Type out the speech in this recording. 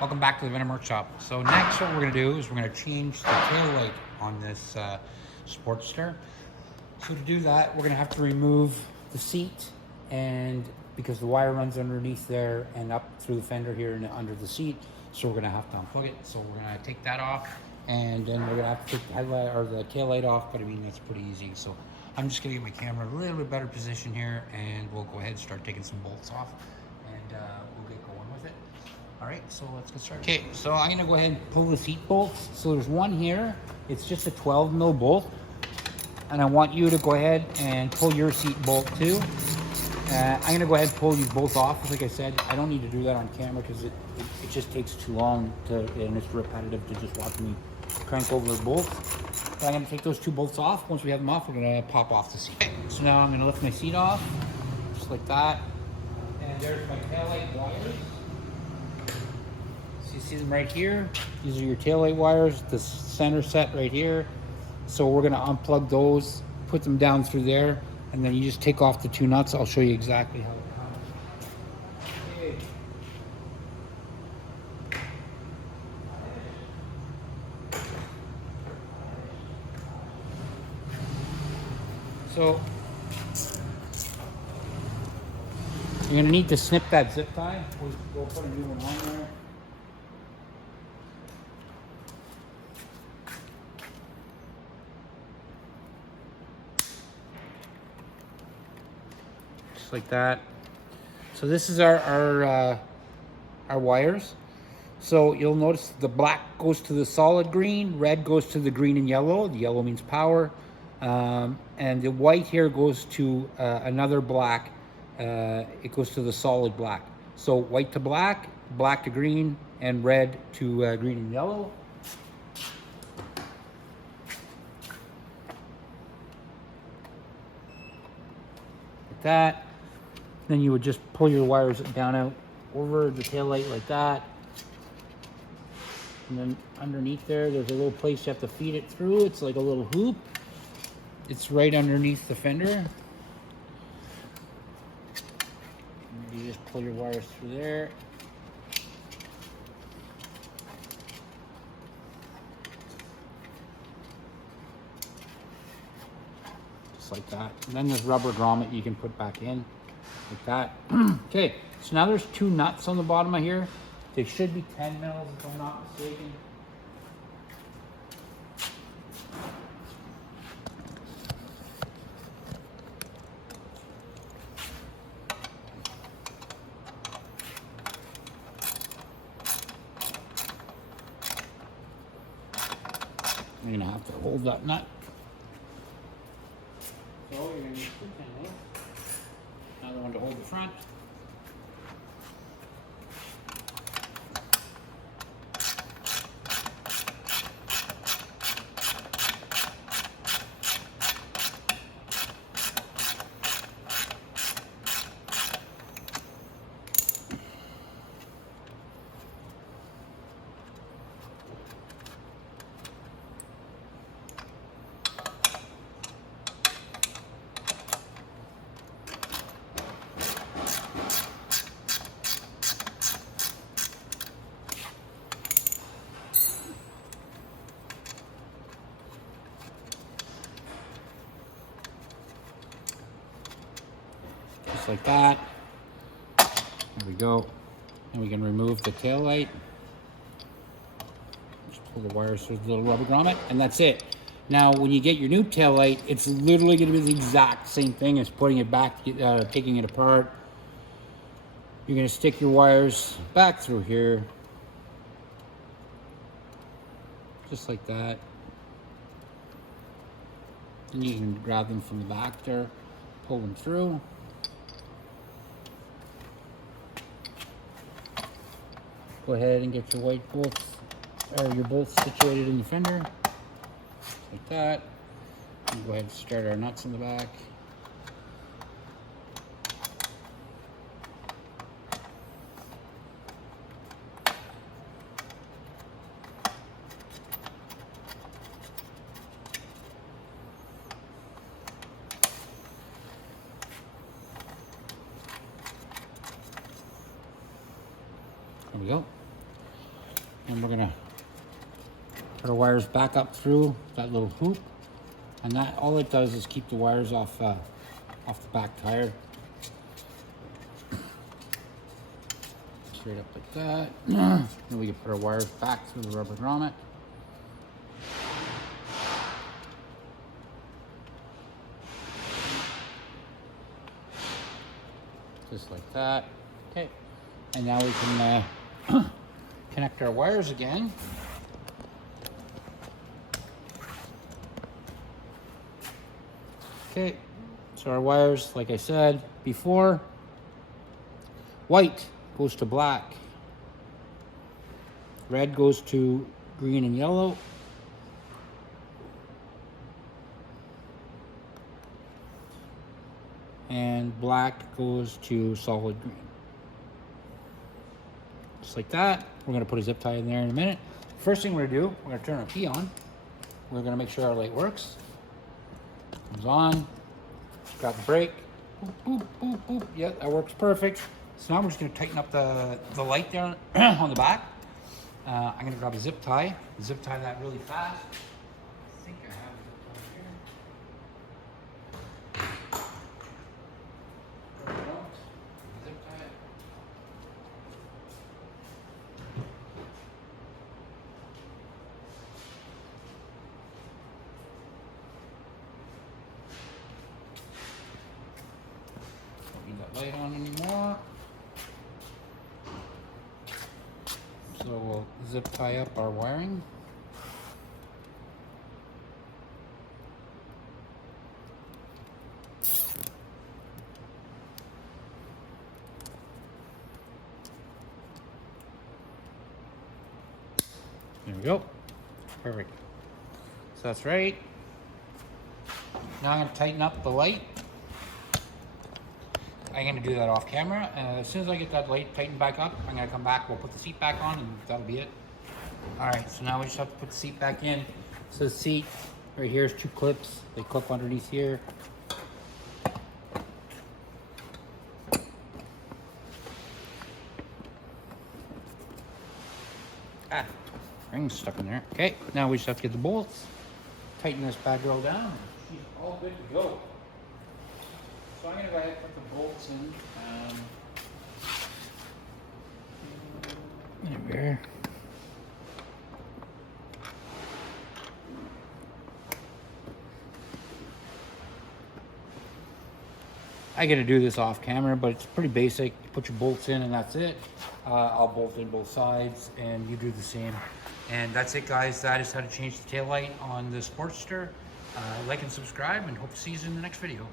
Welcome back to the Venom Workshop. So next what we're going to do is we're going to change the tail light on this Sportster. So to do that, we're going to have to remove the seat, and because the wire runs underneath there and up through the fender here and under the seat, so we're going to have to unplug it. So we're going to take that off, and then we're going to have to take the headlight or the tail light off, but I mean that's pretty easy. So I'm just going to get my camera in a little bit better position here, and we'll go ahead and start taking some bolts off, and we'll get going with it. All right, so let's get started. Okay, so I'm gonna go ahead and pull the seat bolts. So there's one here. It's just a 12 mil bolt, and I want you to go ahead and pull your seat bolt too. I'm gonna go ahead and pull these bolts off. Like I said, I don't need to do that on camera because it just takes too long to, and it's repetitive to just watch me crank over the bolts. But I'm gonna take those two bolts off. Once we have them off, we're gonna pop off the seat. Okay, so now I'm gonna lift my seat off, just like that. And there's my taillight wires. So you see them right here. These are your taillight wires, the center set right here. So we're gonna unplug those, put them down through there, and then you just take off the two nuts. I'll show you exactly how it comes. Okay. So you're gonna need to snip that zip tie. We'll put a new one on there. Just like that. So this is our wires. So you'll notice the black goes to the solid green, red goes to the green and yellow. The yellow means power. And the white here goes to another black. It goes to the solid black. So white to black, black to green, and red to green and yellow. Like that. Then you would just pull your wires down out over the tail light like that. And then underneath there's a little place you have to feed it through. It's like a little hoop. It's right underneath the fender. And you just pull your wires through there. Just like that. And then there's rubber grommet you can put back in, like that. Okay, so now there's two nuts on the bottom of here. They should be 10 mils if I'm not mistaken. You're gonna have to hold that nut. So you're gonna need two 10 mils. Another one to hold the front. Just like that. There we go. And we can remove the tail light. Just pull the wires through the little rubber grommet, and that's it. Now, when you get your new tail light, it's literally going to be the exact same thing as putting it back, taking it apart. You're going to stick your wires back through here, just like that. And you can grab them from the back there, pull them through. Go ahead and get your white bolts, or your bolts situated in the fender, like that. And go ahead and start our nuts in the back. There we go. And we're gonna put our wires back up through that little hoop. And that, all it does is keep the wires off the back tire. Straight up like that. And we can put our wires back through the rubber grommet. Just like that. Okay. And now we can connect our wires again. Okay. So our wires, like I said before, white goes to black, red goes to green and yellow, and black goes to solid green. Just like that. We're going to put a zip tie in there in a minute. First thing we're going to do, we're going to turn our key on. We're going to make sure our light works. Comes on. Grab the brake. Boop, boop, boop, boop. Yeah, that works perfect. So now we're just going to tighten up the light there on the back. I'm going to grab a zip tie that really fast. I think I have a zip tie here. There we go. Zip tie it. Don't need that light on anymore. So we'll zip tie up our wiring. There we go. Perfect. So that's right. Now I'm going to tighten up the light. I'm going to do that off camera. As soon as I get that light tightened back up, I'm going to come back, we'll put the seat back on, and that'll be it. Alright, so now we just have to put the seat back in. So the seat right here is 2 clips. They clip underneath here. Ring's stuck in there. Okay, now we just have to get the bolts. Tighten this bad girl down, and she's all good to go. So I'm going to go ahead and put the bolts in. There. I got to do this off camera, but it's pretty basic. You put your bolts in and that's it. I'll bolt in both sides and you do the same. And that's it, guys. That is how to change the taillight on the Sportster. Like and subscribe, and hope to see you in the next video.